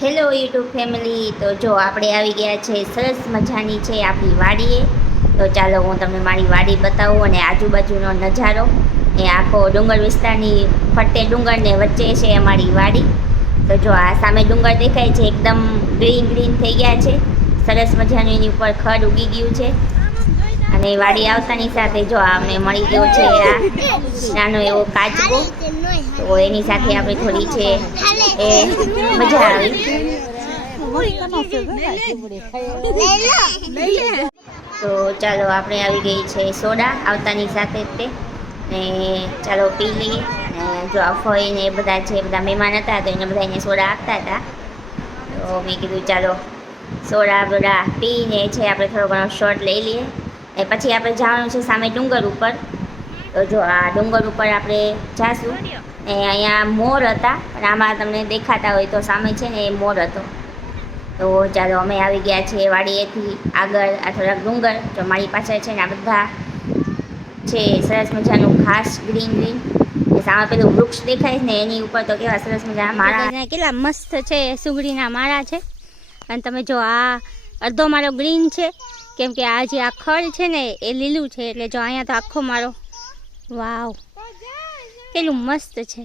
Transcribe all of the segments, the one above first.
Hello YouTube family. તો જો આપણે આવી ગયા છે સરસ મજાની છે આપણી વાડીએ. તો ચાલો હું તમને મારી વાડી બતાવું અને આજુબાજુનો નજારો. એ આખો ડુંગર વિસ્તારની ફરતે ડુંગરને વચ્ચે છે અમારી વાડી. તો જો આ સામે ડુંગર દેખાય છે, એકદમ ગ્રીન ગ્રીન થઈ ગયા છે, સરસ મજાનું એની ઉપર ખડ ઉગી ગયું છે. અને વાડી આવતાની સાથે જો અમને મળી ગયો છે આ નાનો એવો કાચબો. તો એની સાથે આપણે થોડી છે એ મજા આવી. તો ચાલો આપણે આવી ગઈ છે સોડા આવતાની સાથે જ તે, ને ચાલો પી લઈએ. જો અફોઈ ને એ બધા છે, બધા મહેમાન હતા તો એને બધા એને સોડા આપતા હતા. તો મેં કીધું ચાલો સોડા બધા પીને છે આપણે થોડો ઘણો શોર્ટ લઈ લઈએ. એ પછી આપણે જવાનું છે સામે ડુંગર ઉપર. તો જો આ ડુંગર ઉપર આપણે જાશું. ને અહીંયા મોર હતા, પણ આમાં તમને દેખાતા હોય તો સામે છે ને એ મોર હતો. તો ચાલો અમે આવી ગયા છીએ વાડીએથી આગળ આ થોડાક ડુંગર. જો મારી પાછળ છે ને આ બધા છે સરસ મજાનું ઘાસ ગ્રીન ગ્રીન. સામે પેલું વૃક્ષ દેખાય ને એની ઉપર તો કેવા સરસ મજાના માળા, કેટલા મસ્ત છે સુગડીના માળા છે. અને તમે જો આ અડધો માળો ગ્રીન છે, કેમ કે આ જે આ ખડ છે ને એ લીલું છે. એટલે જો અહીંયા તો આખો માળો, વાવ કેટલું મસ્ત છે.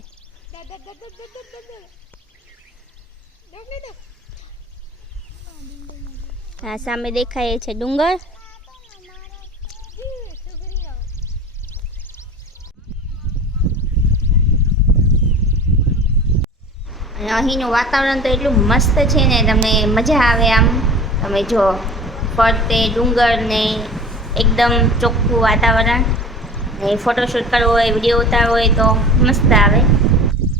આ સામે દેખાય છે ડુંગર. અને અહીંનું વાતાવરણ તો એટલું મસ્ત છે ને, તમને મજા આવે આમ. તમે જો ફરતે ડુંગર ને એકદમ ચોખ્ખું વાતાવરણ. ને ફોટોશૂટ કરવો હોય, વિડીયો ઉતારવો હોય તો મસ્ત આવે.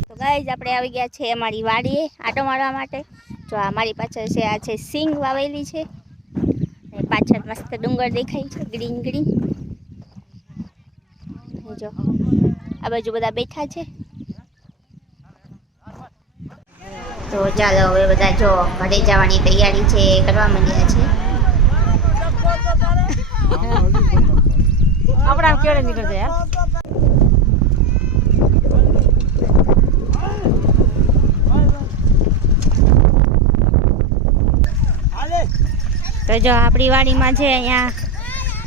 તો ગાઈઝ આપણે આવી ગયા છે અમારી વાડીએ આટો મારવા માટે. જો આ મારી પાછળ છે, આ છે સિંગ વાવેલી છે. ને પાછળ મસ્ત ડુંગર દેખાય છે ગ્રીન ગ્રીન. જો આ બાજુ બધા બેઠા છે. તો ચાલો હવે બધા જો ઘરે જવાની તૈયારી છે કરવા માંડ્યા છે. આપણા કેળે નીકળશે યાર. તો જો આપણી વાડીમાં છે અહીંયા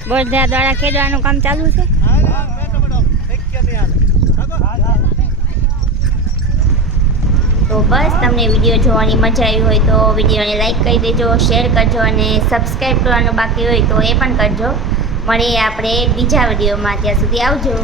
બળદા દ્વારા ખેડવાનું કામ ચાલુ છે. તો બસ તમને વિડીયો જોવાની મજા આવી હોય તો વિડીયોને લાઈક કરી દેજો, શેર કરજો અને સબસ્ક્રાઈબ કરવાનું બાકી હોય તો એ પણ કરજો. મળીએ આપણે બીજા વિડીયોમાં. ત્યાં સુધી આવજો.